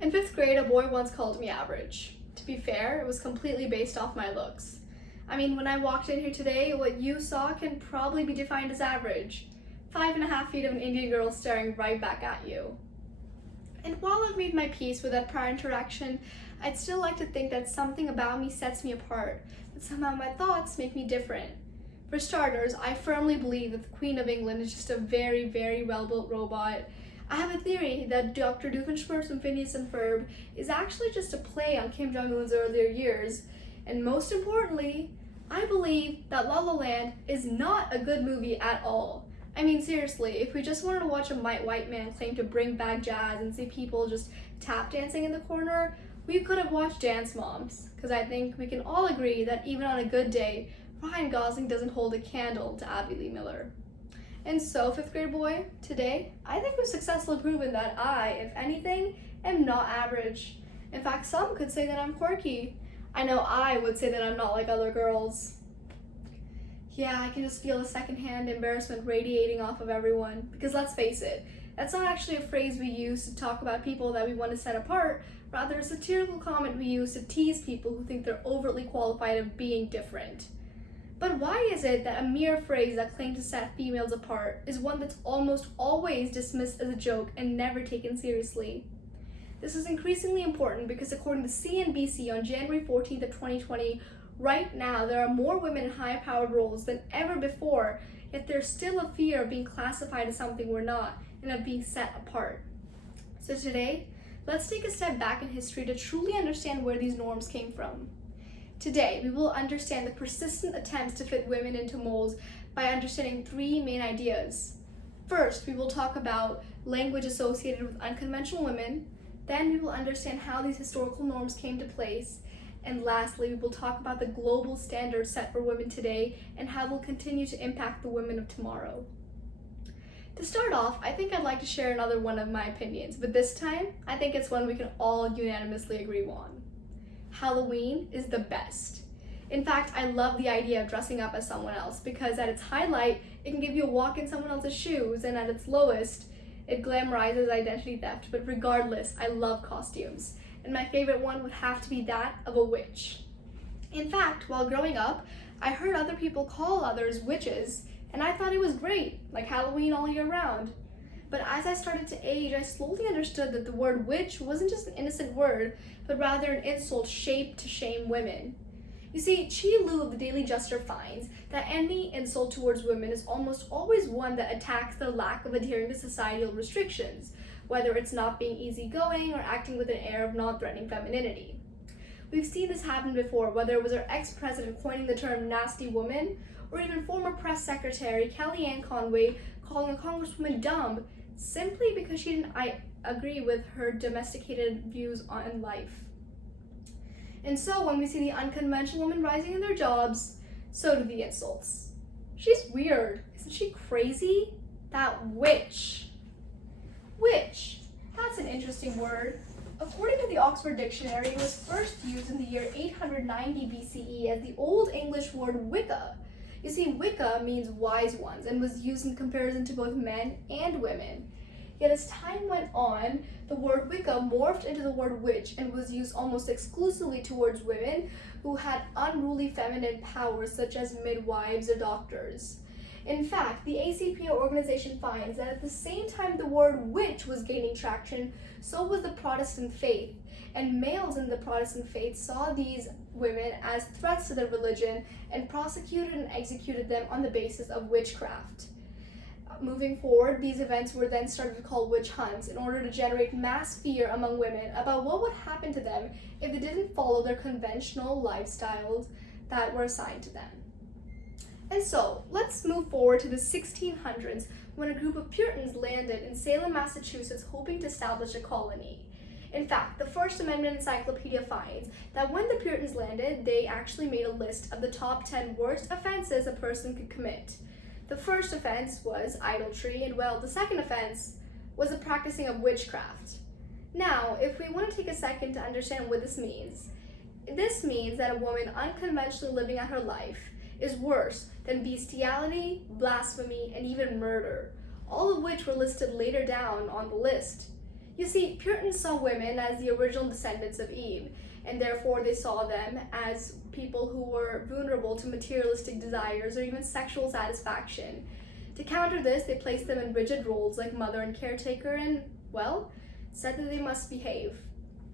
In fifth grade, a boy once called me average. To be fair, it was completely based off my looks. I mean, when I walked in here today, what you saw can probably be defined as average. 5.5 feet of an Indian girl staring right back at you. And while I've made my peace with that prior interaction, I'd still like to think that something about me sets me apart, that somehow my thoughts make me different. For starters, I firmly believe that the Queen of England is just a very, very well-built robot. I have a theory that Dr. Doofenshmirtz from Phineas and Ferb is actually just a play on Kim Jong-un's earlier years. And most importantly, I believe that La La Land is not a good movie at all. I mean, seriously, if we just wanted to watch a white man claim to bring back jazz and see people just tap dancing in the corner, we could have watched Dance Moms, because I think we can all agree that even on a good day, Ryan Gosling doesn't hold a candle to Abby Lee Miller. And so, fifth grade boy, today, I think we've successfully proven that I, if anything, am not average. In fact, some could say that I'm quirky. I know I would say that I'm not like other girls. Yeah, I can just feel the secondhand embarrassment radiating off of everyone, because let's face it, that's not actually a phrase we use to talk about people that we want to set apart, rather a satirical comment we use to tease people who think they're overtly qualified of being different. But why is it that a mere phrase that claims to set females apart is one that's almost always dismissed as a joke and never taken seriously? This is increasingly important because according to CNBC on January 14th of 2020, right now there are more women in high-powered roles than ever before, yet there's still a fear of being classified as something we're not and of being set apart. So today, let's take a step back in history to truly understand where these norms came from. Today, we will understand the persistent attempts to fit women into molds by understanding three main ideas. First, we will talk about language associated with unconventional women. Then we will understand how these historical norms came to place. And lastly, we will talk about the global standards set for women today and how they'll continue to impact the women of tomorrow. To start off, I think I'd like to share another one of my opinions, but this time, I think it's one we can all unanimously agree on. Halloween is the best. In fact, I love the idea of dressing up as someone else because at its highlight, it can give you a walk in someone else's shoes, and at its lowest, it glamorizes identity theft. But regardless, I love costumes, and my favorite one would have to be that of a witch. In fact, while growing up, I heard other people call others witches, and I thought it was great, like Halloween all year round. But as I started to age, I slowly understood that the word witch wasn't just an innocent word, but rather an insult shaped to shame women. You see, Chi Lu of the Daily Juster finds that any insult towards women is almost always one that attacks their lack of adhering to societal restrictions, whether it's not being easygoing or acting with an air of non-threatening femininity. We've seen this happen before, whether it was our ex-president coining the term nasty woman, or even former press secretary Kellyanne Conway calling a congresswoman dumb simply because she didn't agree with her domesticated views on life. And so when we see the unconventional women rising in their jobs, so do the insults. She's weird. Isn't she crazy? That witch. Witch. That's an interesting word. According to the Oxford Dictionary, it was first used in the year 890 BCE as the Old English word Wicca. You see, Wicca means wise ones and was used in comparison to both men and women. Yet as time went on, the word Wicca morphed into the word witch and was used almost exclusively towards women who had unruly feminine powers such as midwives or doctors. In fact, the ACPO organization finds that at the same time the word witch was gaining traction, so was the Protestant faith. And males in the Protestant faith saw these women as threats to their religion and prosecuted and executed them on the basis of witchcraft. Moving forward, these events were then started to call witch hunts in order to generate mass fear among women about what would happen to them if they didn't follow their conventional lifestyles that were assigned to them. And so, let's move forward to the 1600s when a group of Puritans landed in Salem, Massachusetts, hoping to establish a colony. In fact, the First Amendment Encyclopedia finds that when the Puritans landed, they actually made a list of the top 10 worst offenses a person could commit. The first offense was idolatry, and well, the second offense was the practicing of witchcraft. Now, if we want to take a second to understand what this means that a woman unconventionally living out her life is worse than bestiality, blasphemy, and even murder, all of which were listed later down on the list. You see, Puritans saw women as the original descendants of Eve, and therefore they saw them as people who were vulnerable to materialistic desires or even sexual satisfaction. To counter this, they placed them in rigid roles like mother and caretaker and, well, said that they must behave.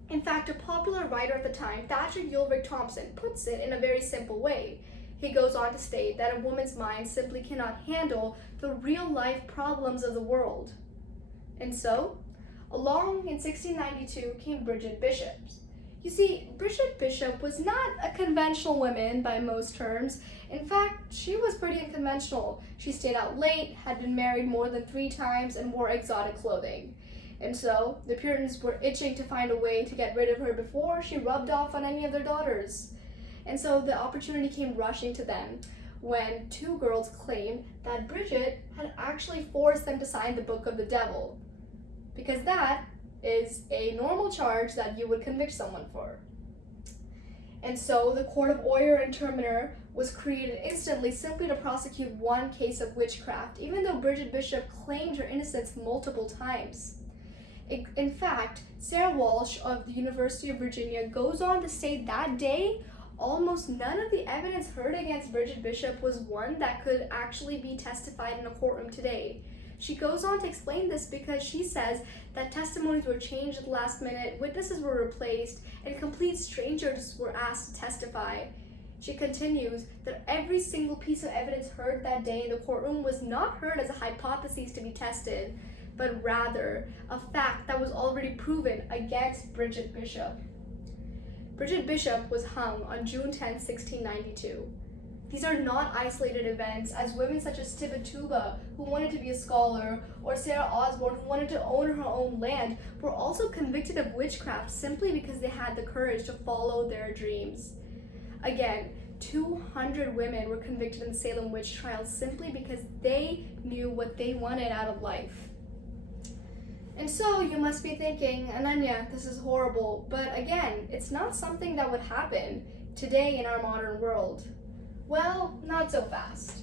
In fact, a popular writer at the time, Thatcher Ulrich Thompson, puts it in a very simple way. He goes on to state that a woman's mind simply cannot handle the real-life problems of the world. And so, along in 1692 came Bridget Bishop. You see, Bridget Bishop was not a conventional woman by most terms. In fact, she was pretty unconventional. She stayed out late, had been married more than 3 times, and wore exotic clothing. And so, the Puritans were itching to find a way to get rid of her before she rubbed off on any of their daughters. And so the opportunity came rushing to them when 2 girls claimed that Bridget had actually forced them to sign the Book of the Devil, because that is a normal charge that you would convict someone for. And so the Court of Oyer and Terminer was created instantly simply to prosecute one case of witchcraft, even though Bridget Bishop claimed her innocence multiple times. In fact, Sarah Walsh of the University of Virginia goes on to say that day, almost none of the evidence heard against Bridget Bishop was one that could actually be testified in a courtroom today. She goes on to explain this because she says that testimonies were changed at the last minute, witnesses were replaced, and complete strangers were asked to testify. She continues that every single piece of evidence heard that day in the courtroom was not heard as a hypothesis to be tested, but rather a fact that was already proven against Bridget Bishop. Bridget Bishop was hung on June 10, 1692. These are not isolated events, as women such as Tibatuba, who wanted to be a scholar, or Sarah Osborne, who wanted to own her own land, were also convicted of witchcraft simply because they had the courage to follow their dreams. Again, 200 women were convicted in the Salem witch trials simply because they knew what they wanted out of life. And so you must be thinking, Ananya, this is horrible, but again, it's not something that would happen today in our modern world. Well, not so fast.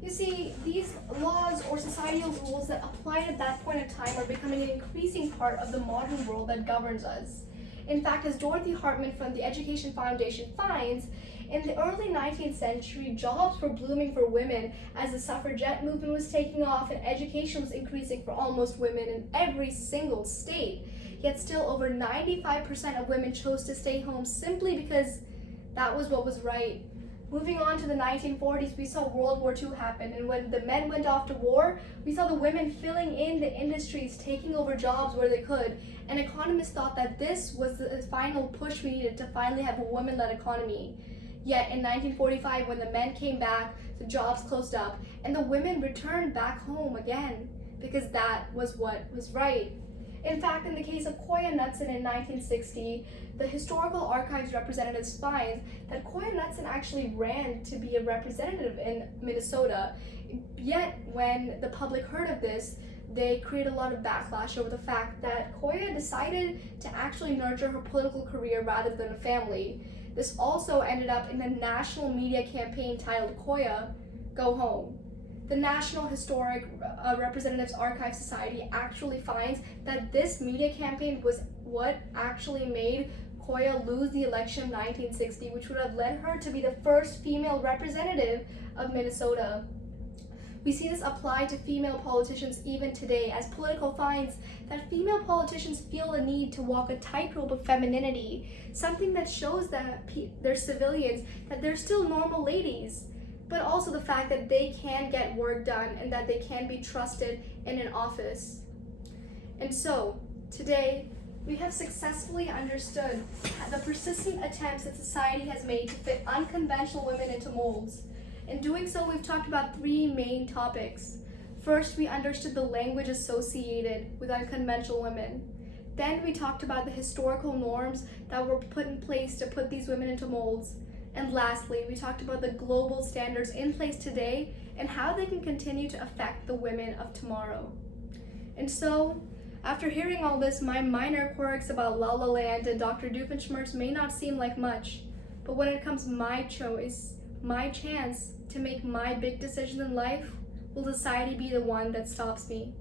You see, these laws or societal rules that applied at that point in time are becoming an increasing part of the modern world that governs us. In fact, as Dorothy Hartman from the Education Foundation finds, in the early 19th century, jobs were blooming for women as the suffragette movement was taking off and education was increasing for almost women in every single state. Yet still over 95% of women chose to stay home simply because that was what was right. Moving on to the 1940s, we saw World War II happen, and when the men went off to war, we saw the women filling in the industries, taking over jobs where they could, and economists thought that this was the final push we needed to finally have a women-led economy. Yet in 1945, when the men came back, the jobs closed up, and the women returned back home again, because that was what was right. In fact, in the case of Koya Knudsen in 1960, the Historical Archives representatives find that Koya Knudsen actually ran to be a representative in Minnesota. Yet, when the public heard of this, they created a lot of backlash over the fact that Koya decided to actually nurture her political career rather than a family. This also ended up in a national media campaign titled Koya, Go Home. The National Historic Representatives Archive Society actually finds that this media campaign was what actually made Koya lose the election of 1960, which would have led her to be the first female representative of Minnesota. We see this apply to female politicians even today, as Politico finds that female politicians feel the need to walk a tightrope of femininity, something that shows that they're civilians, that they're still normal ladies, but also the fact that they can get work done and that they can be trusted in an office. And so, today, we have successfully understood the persistent attempts that society has made to fit unconventional women into molds. In doing so, we've talked about 3 main topics. First, we understood the language associated with unconventional women. Then we talked about the historical norms that were put in place to put these women into molds. And lastly, we talked about the global standards in place today and how they can continue to affect the women of tomorrow. And so, after hearing all this, my minor quirks about La La Land and Dr. Doofenshmirtz may not seem like much, but when it comes my choice, my chance to make my big decisions in life, will society be the one that stops me?